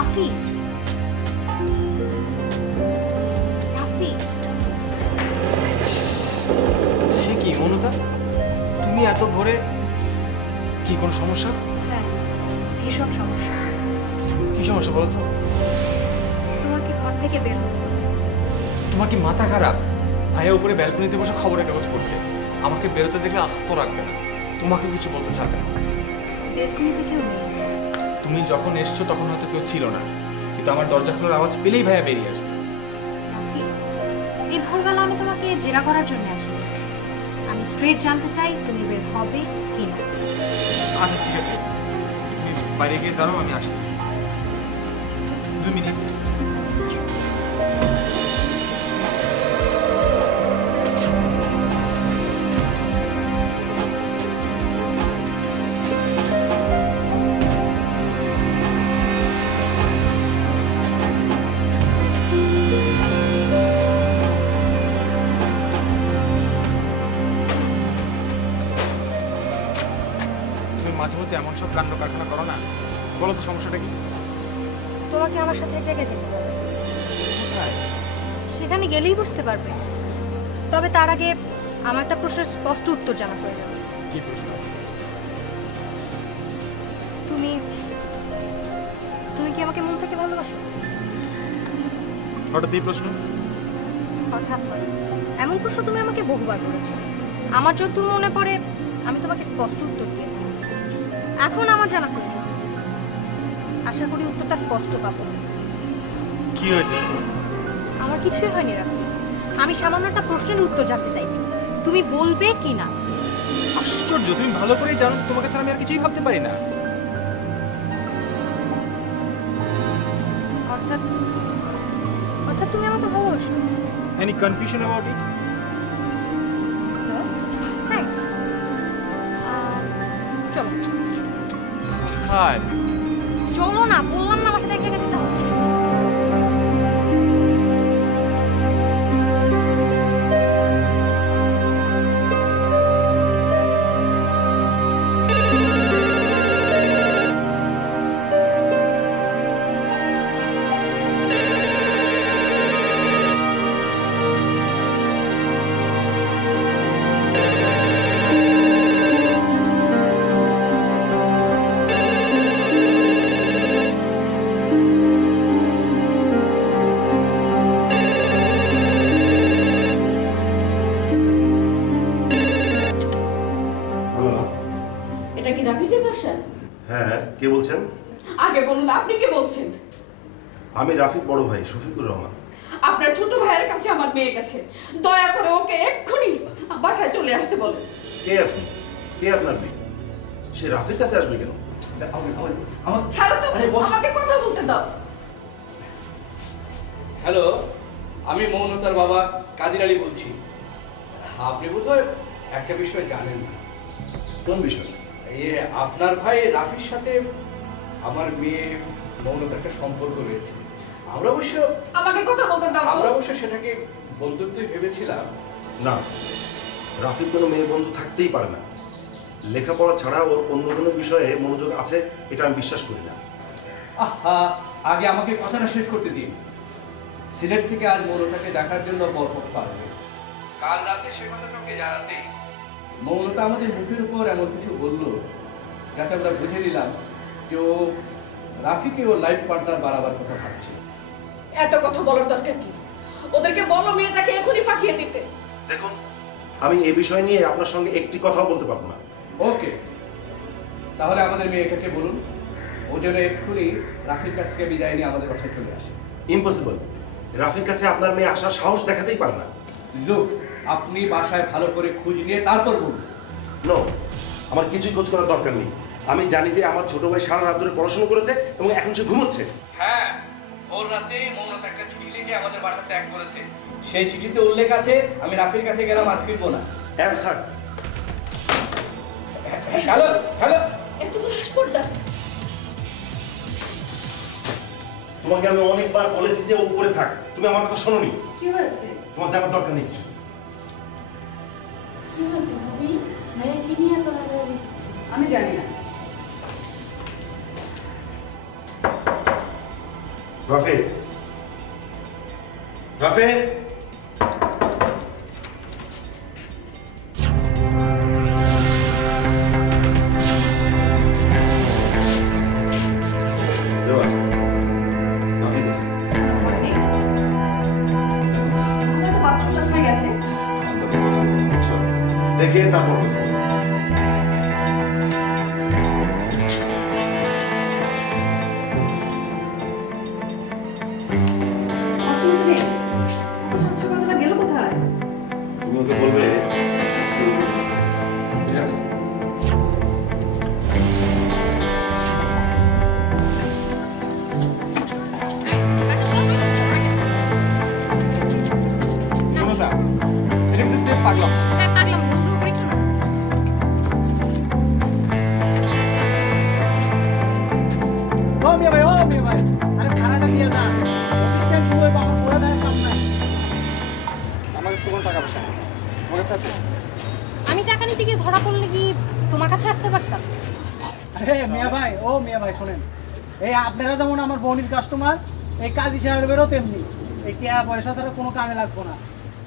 রাফি, রাফি। সে কি মনুতা, তুমি এত ভোরে? কি কোনো সমস্যা? হ্যাঁ, ভীষণ সমস্যা। কি সমস্যা বলো তো? তোমাকে ঘর থেকে বের হতে হবে। তোমার কি মাথা খারাপ? ভাইয়া উপরে ব্যালকনিতে বসে খবরের কাগজ পড়ছে, আমাকে বেরোতে দেখলে আস্ত রাখবে না, তোমাকে কিছু বলতে চাবে না। ব্যালকনিতে কেউ নেই। তুমি যখন এসছো তখন হয়তো কেউ ছিল না, কিন্তু আমার দরজা খোলার আওয়াজ পেলেই ভাইয়া বেরিয়ে আসবে। রাফি, এই ভোরবেলা আমি তোমাকে জেরা করার জন্য আসিনি। আমি স্ট্রেট জানতে চাই তুমি বের হবে কি না। আচ্ছা ঠিক আছে, তুমি বাইরে গিয়ে দাঁড়াও, আমি আসছি। 2 মিনিট। মাঝে মধ্যে এমন সব কাণ্ড কারখানা করো না, বলো তো সমস্যাটা কি? তোমাকে আমার সাথে এক জায়গায় যেতে হবে। কোথায়? সেখানে গেলেই বুঝতে পারবে। তবে তার আগে আমার একটা প্রশ্নের স্পষ্ট উত্তর জানা প্রয়োজন। কি প্রশ্ন? তুমি তুমি কি আমাকে মন থেকে ভালোবাসো? হঠাৎ এই প্রশ্ন? হঠাৎ নয়, এমন প্রশ্ন তুমি আমাকে বহুবার করেছো। আমার যতদূর মনে পড়ে আমি তোমাকে স্পষ্ট উত্তর দিয়েছি। এখন আমার জানা প্রয়োজন। আশা করি উত্তরটা স্পষ্ট পাবো। কি হয়েছে? আমার কিছুই হয়নি রাখি, আমি সামান্য একটা প্রশ্নের উত্তর জানতে চাইছি। তুমি বলবে কি না? আশ্চর্য, তুমি ভালো করেই জানো তোমাকে ছাড়া আমি আর কিছুই ভাবতে পারি না। অর্থাৎ অর্থাৎ তুমি আমাকে ভালোবাসো? Any confusion about it? Thanks. চলো হাই, চলো না, বললাম না আমার সাথে এক জায়গায় যেতে হবে। এটা কি রাফিদের বাসা? হ্যাঁ, কে বলছেন? আগে বলুন, আপনি কে বলছেন? আমি রাফির বড় ভাই শফিকুর রহমান। আপনার ছোট ভাইয়ের কাছে আমার মেয়ে গেছে, দয়া করে ওকে এক্ষুনি বাসায় চলে আসতে বলেন। কে আপনি? কে আপনার মেয়ে? সে রাফির কাছে আসবে কেন? ছাড়ো তো, আমাকে কথা বলতে দাও। হ্যালো, আমি মৌনতার বাবা কাদির আলী বলছি। আপনি বোধহয় একটা বিষয় জানেন না। কোন বিষয়? আপনার ভাই রাফির সাথে আমার মেয়ে মৌনতার একটা সম্পর্ক রয়েছে। আমরা অবশ্য আমাকে কথা বলতে দাও। আমরা অবশ্য সেটাকে বন্ধুত্বই ভেবেছিলাম। না, রাফির কোনো মেয়ে বন্ধু থাকতেই পারে না। লেখাপড়া ছাড়া ওর অন্য কোনো বিষয়ে মনোযোগ আছে এটা আমি বিশ্বাস করি না। আহা, আগে আমাকে কথাটা শেষ করতে দিন। সিলেট থেকে আজ মৌনতাকে দেখার জন্য বরপক্ষ আসবে। কাল রাতে সে কথাটাকে জানাতেই মৌনতা আমাদের মুখের উপর এমন কিছু বলল যাতে আমরা বুঝে নিলাম যে ও রাফিকে ও লাইফ পার্টনার বাড়াবার কথা ভাবছে। এত কথা বলার দরকার কি? ওদেরকে বলো মেয়েটাকে এখনই পাঠিয়ে দিতে। দেখুন, আমি এই বিষয় নিয়ে আপনার সঙ্গে একটি কথাও বলতে পারবো না। ওকে, তাহলে আমাদের মেয়েটাকে বলুন ও যেন এক্ষুনি রাফির কাছ থেকে বিদায় নিয়ে আমাদের বাসায় চলে আসে। ইম্পসিবল। রাফির কাছে আপনার মেয়ে আসার সাহস দেখাতেই পারে না। লোক, আপনি বাসায় ভালো করে খোঁজ নিয়ে তারপর বলুন। নো, আমার কিছুই খোঁজ করার দরকার নেই। আমি জানি যে আমার ছোট ভাই সারা রাত ধরে পড়াশোনা করেছে এবং এখন সে ঘুমোচ্ছে। হ্যাঁ, ভোর রাতে মৌনতা একটা চিঠি লিখে আমাদের বাসা ত্যাগ করেছে। সেই চিঠিতে উল্লেখ আছে আমি রাফির কাছে গেলাম আর ফিরবো না। হ্যাঁ স্যার। হ্যালো হ্যালো, এত বড় হাসপাতাল। তোমাকে আমি অনেকবার বলেছি যে ও উপরে থাক, তুমি আমার কথা শোনোনি। কি হয়েছে? তোমার জানার দরকার নেই কিছু। কি হয়েছে ভাবি? ভাইয়া কি নিয়ে এত রাগারাগি করছে? আমি জানি না। রাফি, রাফি, দেওয়া, রাফি কোথায়? দেখে তারপর বলবো। তুমি ওকে বলবে ঠিক আছে? মনতা, এটা কিন্তু সেফ পাগলাম। হ্যাঁ পাগলাম, নুডু করে একটু না। ও মিয়া ভাই, আরে ভাড়াটা দিয়ে যান। অফিস টাইম শুরু হয়ে আমার ঘোরা দেওয়ার কাম নাই। আমার কাছে তো কোনো টাকা পয়সা নেই। আমার কাছে আছে? আমি টাকা নিতে গিয়ে ধরা পড়লে কি তোমার কাছে আসতে পারতাম? আরে মিয়া ভাই, ও মিয়া ভাই শোনেন, এই আপনারা যেমন আমার বোনির কাস্টমার, এই কাজী সাহেবেরও তেমনি। এই টাকা পয়সা ছাড়া কোনো কামে লাগবো না।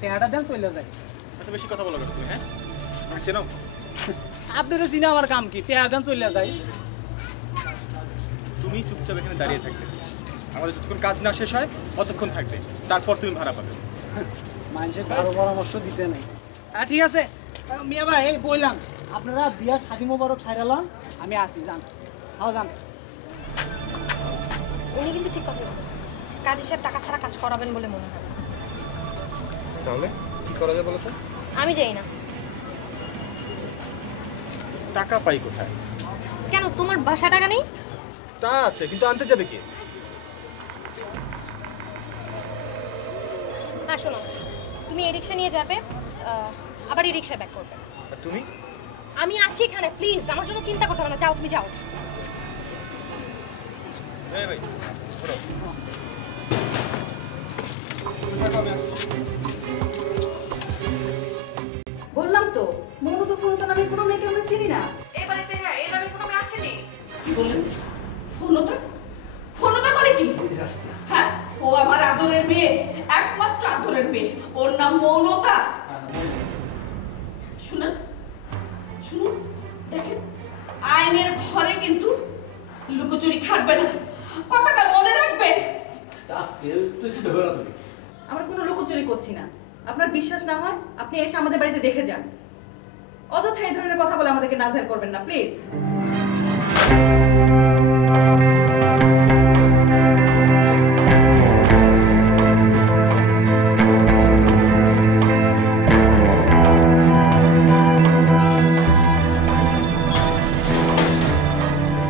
টাকাটা দেন চলে যায়। এত বেশি কথা বলো কেন তুমি, হ্যাঁ? আমাকে চেনো? আপনারা চিনে আমার কাম কি? টাকা দেন চলে যায়। তুমি চুপচাপ এখানে দাঁড়িয়ে থাকবে। আমাদের যতক্ষণ কাজ না শেষ হয় ততক্ষণ থাকবে, তারপর তুমি ভাড়া পাবে। মানুষের ভালো পরামর্শ দিতে নেই। ঠিক আছে মিয়া ভাই, এই বললাম আপনারা বিয়ার শাদী মোবারক সাইরালাম, আমি আসি, যান। যান। উনি কিন্তু ঠিক কথা বলেছেন, কাজী সাহেব টাকা ছাড়া কাজ করাবেন বলে মনে হয় না। তাহলে কি করা যায় বলো তো? আমি যাই না। টাকা পাই কোথায়? কেন, তোমার বাসা টাকা নেই? তা আছে, কিন্তু আনতে যাবে কে? হ্যাঁ শোনো, তুমি এই রিক্সা নিয়ে যাবে, আবার এই রিক্সা ব্যাক করবে। আর তুমি? আমি আছি এখানে, প্লিজ আমার জন্য চিন্তা করতে হবে না। যাও, তুমি যাও। এই ভাই, ধরো। আমি আসছি। বললাম তো, মৌনত ফোনতা নামে কোনো মেয়েকে আমরা চিনি না। এই বাড়িতে হ্যাঁ এই নামে কোনো মেয়ে আসেনি। কি বললেন? ফোনতা? ফোনতা মানে কি? হ্যাঁ, ও আমার আদরের মেয়ে, একমাত্র আদরের মেয়ে। ওর নাম মৌনতা। শুনুন, শুনুন, দেখেন, আইনের ঘরে কিন্তু লুকোচুরি খাটবে না, কথাটা মনে রাখবেন। আমরা কোনো লুকোচুরি করছি না। আপনার বিশ্বাস না হয় আপনি এসে আমাদের বাড়িতে দেখে যান। অযথা এই ধরনের কথা বলে আমাদেরকে নাজেহাল করবেন না প্লিজ।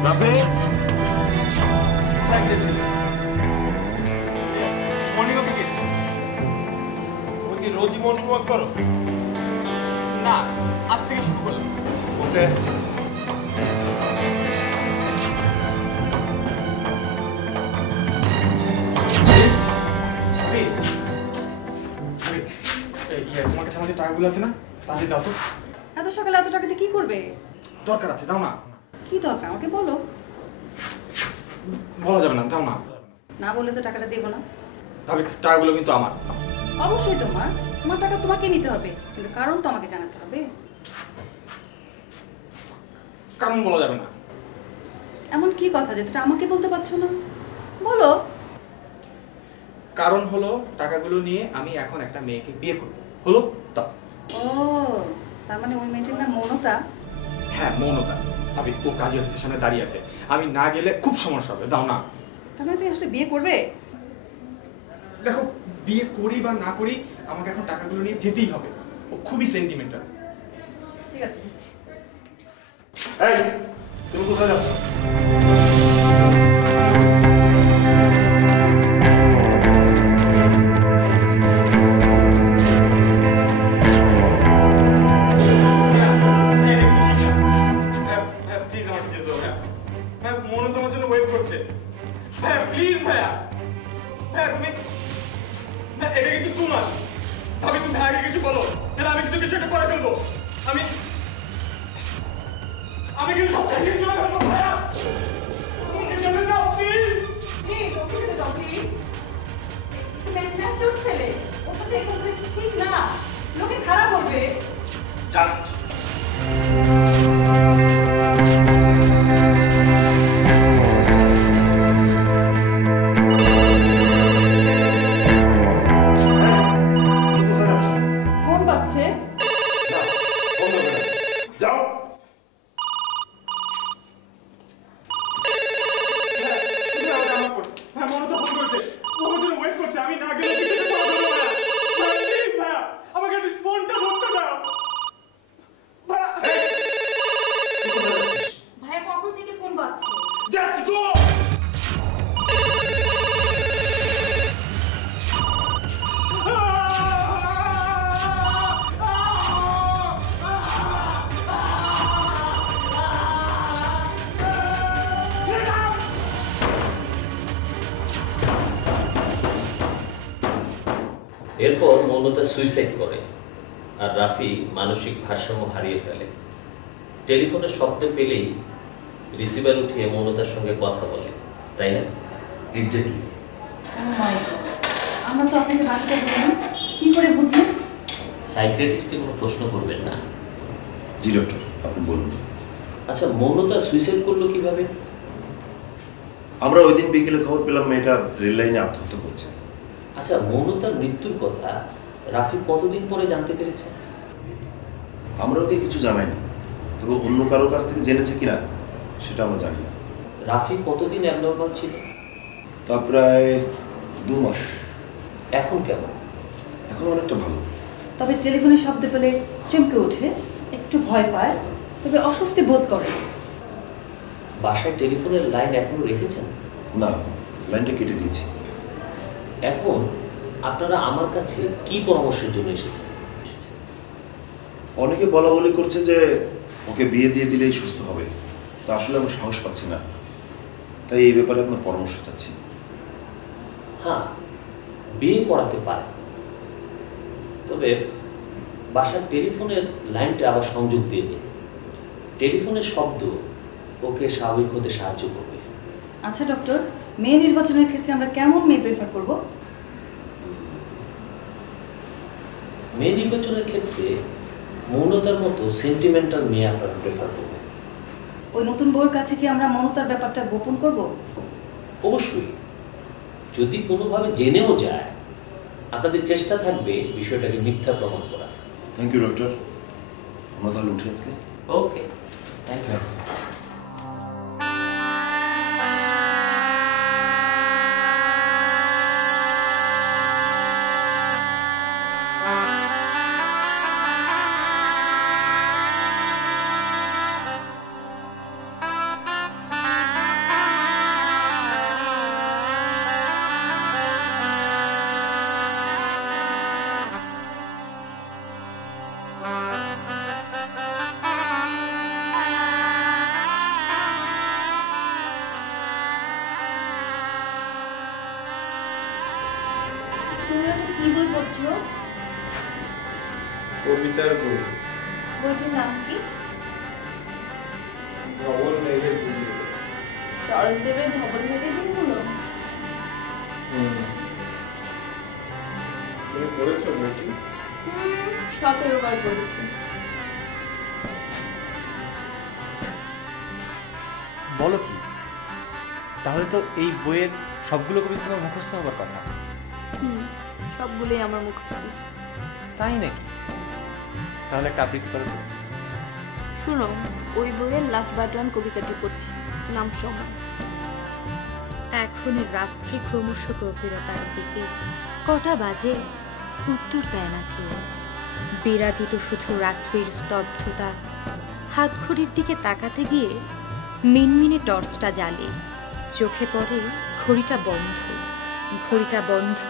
রাফি, কোথায় গিয়েছিলে? মর্নিং ওয়াকে গেছি। তুমি কি রোজই মর্নিং ওয়াক করো? না, আজ থেকে শুরু করলাম। ওকে। তোমার কাছে আমাদের টাকাগুলো আছে না? তাহলে দাও তো। এত সকালে এত টাকা দিয়ে কি করবে? দরকার আছে, দাও না। কি দরকার আমাকে বলো। বলা যাবে না, দাও না। না বললে তো টাকাটা দেবো না। ভাবি, টাকাগুলো কিন্তু আমার। অবশ্যই তোমার, তোমার টাকা তোমাকে নিতে হবে, কিন্তু কারণ তো আমাকে জানাতে হবে। কারণ বলা যাবে না। এমন কি কথা যেটা আমাকে বলতে পারছো না? বলো। কারণ হলো টাকাগুলো নিয়ে আমি এখন একটা মেয়েকে বিয়ে করব। হলো? দাও। ও, তার মানে ওই মেয়েটির নাম মৌনতা? হ্যাঁ, মৌনতা। ভাবি, ও কাজী অফিসের সামনে দাঁড়িয়ে আছে, আমি না গেলে খুব সমস্যা হবে। দাও না। তার মানে তুমি আসলে বিয়ে করবে? দেখো, বিয়ে করি বা না করি, আমাকে এখন টাকাগুলো নিয়ে যেতেই হবে। ও খুবই সেন্টিমেন্টাল। ঠিক আছে, দিচ্ছি। এই, তুমি কোথায় যাচ্ছ? প্লিজ আমাকে যেতে দাও। হ্যাঁ, মনে তোমার জন্য ওয়েট করছে। হ্যাঁ প্লিজ ভাইয়া, হ্যাঁ তুমি, এটা কিন্তু টু মাচ। ভাবি, তুমি আগে কিছু বলো, তাহলে আমি কিন্তু কিছু একটা করে ফেলবো। আমি কিন্তু সব থেকে চলে যাবো ভাইয়া। ওকে যেতে দাও প্লিজ। প্লিজ, ওকে যেতে দাও প্লিজ। ছেলে, ওর সাথে এরকম করে ঠিক না, লোকে খারাপ বলবে। জাস্ট ফোন বাজছে। যাও। হ্যাঁ মনতা ফোন করেছে, ও আমার জন্য ওয়েট করছে, আমি না গেলে কিছু পাওয়া যাবে না। ভাইয়া প্লিজ ভাইয়া আমাকে একটু ফোনটা ধরতে দাও। ভাইয়া কখন থেকে ফোন বাজছে? Just go. এরপর মৌনতা সুইসাইড করে আর রাফি মানসিক ভারসাম্য হারিয়ে ফেলে। টেলিফোনের শব্দ পেলেই রিসিভার উঠিয়ে মৌনতার সঙ্গে কথা বলে, তাই না? এক্স্যাক্টলি। আমরা তো আপনাকে বাকিটা বললাম, কি করে বুঝলেন? সাইকিয়াট্রিস্টকে কোনো প্রশ্ন করবেন না। জি ডক্টর, আপনি বলুন। আচ্ছা, মৌনতা সুইসাইড করলো কিভাবে? আমরা ওই দিন বিকেলে খবর পেলাম মেয়েটা রেল লাইনে আত্মহত্যা করছে। আচ্ছা, মৌনতার মৃত্যুর কথা রাফি কতদিন পরে জানতে পেরেছে? আমরা ওকে কিছু জানাইনি, তবে অন্য কারোর কাছ থেকে জেনেছে কিনা সেটা আমরা জানি না। রাফি কতদিন অ্যাবনর্মাল ছিল? তা প্রায় 2 মাস। এখন কেমন? এখন অনেকটা ভালো। তবে টেলিফোনে শব্দ পেলে চমকে ওঠে, একটু ভয় পায়, তবে অস্বস্তি বোধ করে। বাসায় টেলিফোনের লাইন এখনো রেখেছেন? না, লাইনটা কেটে দিয়েছি। এখন আপনারা আমার কাছে কি পরামর্শের জন্য এসেছেন? অনেকে বলা বলি করছে যে ওকে বিয়ে দিয়ে দিলেই সুস্থ হবে, তা আসলে আমরা সাহস পাচ্ছি না, তাই এই ব্যাপারে আপনার পরামর্শ চাচ্ছি। হ্যাঁ, বিয়ে করাতে পারে, তবে বাসার টেলিফোনের লাইনটা আবার সংযোগ দিয়ে নিন। টেলিফোনের শব্দ ওকে স্বাভাবিক হতে সাহায্য করবে। আচ্ছা ডক্টর, মেয়ে নির্বাচনের ক্ষেত্রে আমরা কেমন মেয়ে প্রেফার করব? মেয়ে নির্বাচনের ক্ষেত্রে মৌনতার মতো সেন্টিমেন্টাল মেয়ে আপনারা প্রেফার করবেন। ওই নতুন বউয়ের কাছে কি আমরা মমতার ব্যাপারটা গোপন করব? অবশ্যই, যদি কোনোভাবে জেনেও যায়, আপনাদের চেষ্টা থাকবে বিষয়টাকে মিথ্যা প্রমাণ করা। থ্যাংক ইউ ডক্টর, আমরা তাহলে উঠি আজকে। ওকে, থ্যাংক ইউ। তুমি ওটা কি বই পড়ছো? কবিতার বই। বইটার নাম কি? ধবল মেঘের বুড়ি। সরোজদেবের ধবল মেঘের দিনগুলো। তুমি পড়েছো বইটি? 17 বার পড়েছি। বলো কি? তাহলে তো এই বইয়ের সবগুলো কবিতা তোমার মুখস্থ হবার কথা। সবগুলোই আমার মুখস্থ। তাই নাকি? তাহলে একটা আবৃত্তি করো তো। শুনো, ওই বইয়ের লাস্ট বাট ওয়ান কবিতাটি পড়ছি, নাম সময়। এখন রাত্রি ক্রমশ গভীরতার দিকে, কটা বাজে উত্তর দেয় না কেউ। বিরাজিত শুধু রাত্রির স্তব্ধতা। হাত ঘড়ির দিকে তাকাতে গিয়ে মিনমিনে টর্চটা জ্বালে, চোখে পড়ে ঘড়িটা বন্ধ। ঘড়িটা বন্ধ,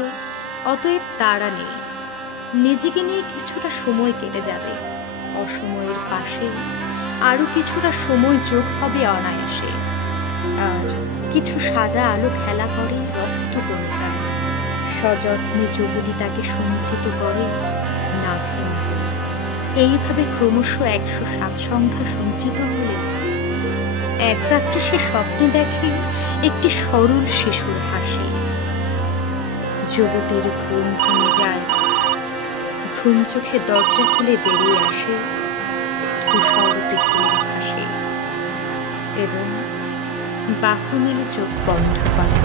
অতএব তাড়া নেই। নিজেকে নিয়ে কিছুটা সময় কেটে যাবে, অসময়ের পাশে আরো কিছুটা সময় যোগ হবে অনায়াসে। আর কিছু সাদা আলো খেলা করে রক্ত কণিকায়, সযত্নে যুবতী তাকে সঞ্চিত করে নাভের উপর। এইভাবে ক্রমশ 107 সংখ্যা সঞ্চিত হলে এক রাত্রে সে স্বপ্নে দেখে একটি সরল শিশুর হাসি। যুবতীর ঘুম ভেঙে যায়, ঘুম চোখে দরজা খুলে বেরিয়ে আসে ধূসর পৃথিবীর ঘাসে এবং বাহু মেলে চোখ বন্ধ করে।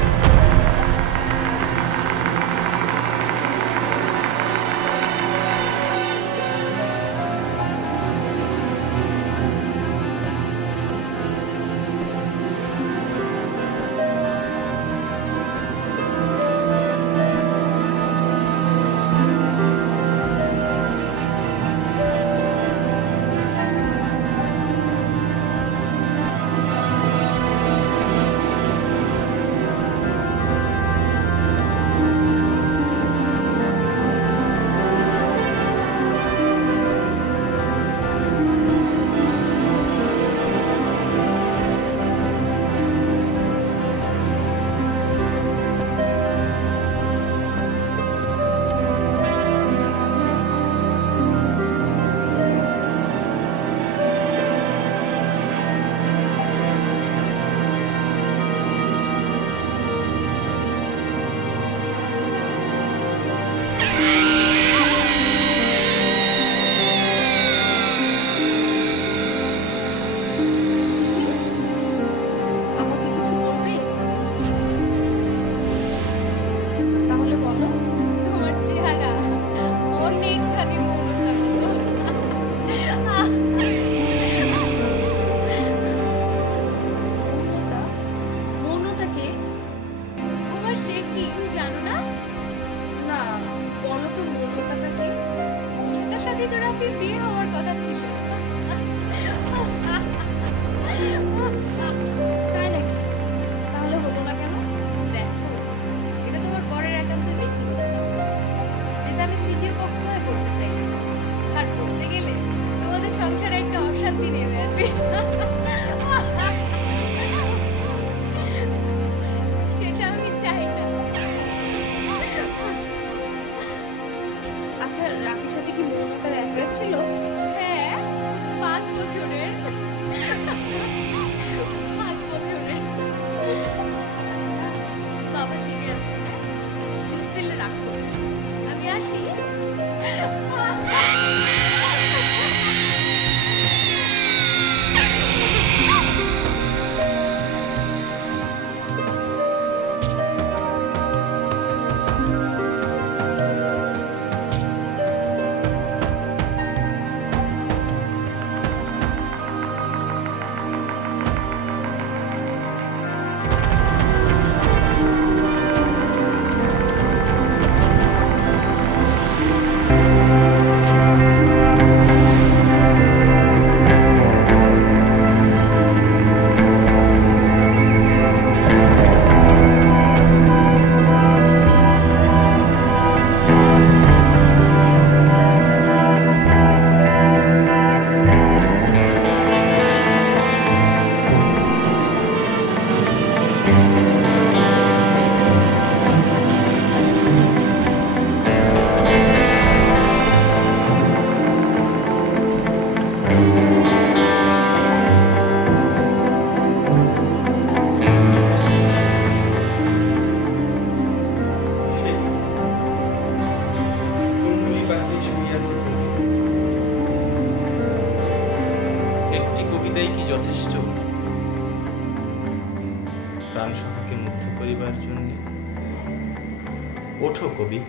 ওঠো কবি,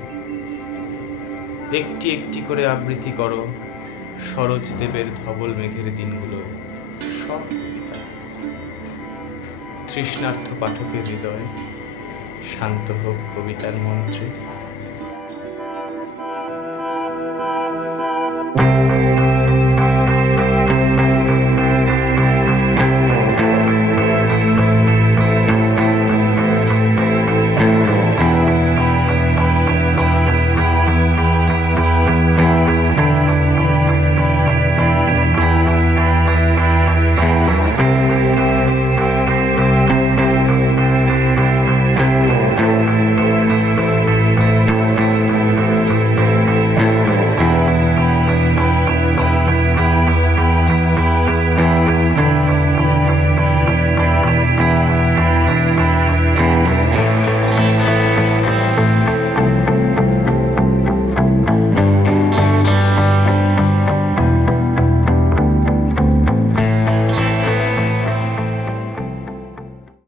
একটি একটি করে আবৃত্তি করো সরোজ দেবের ধবল মেঘের দিনগুলো। সব কবিতা তৃষ্ণার্থ পাঠকের হৃদয় শান্ত হোক কবিতার মন্ত্রে।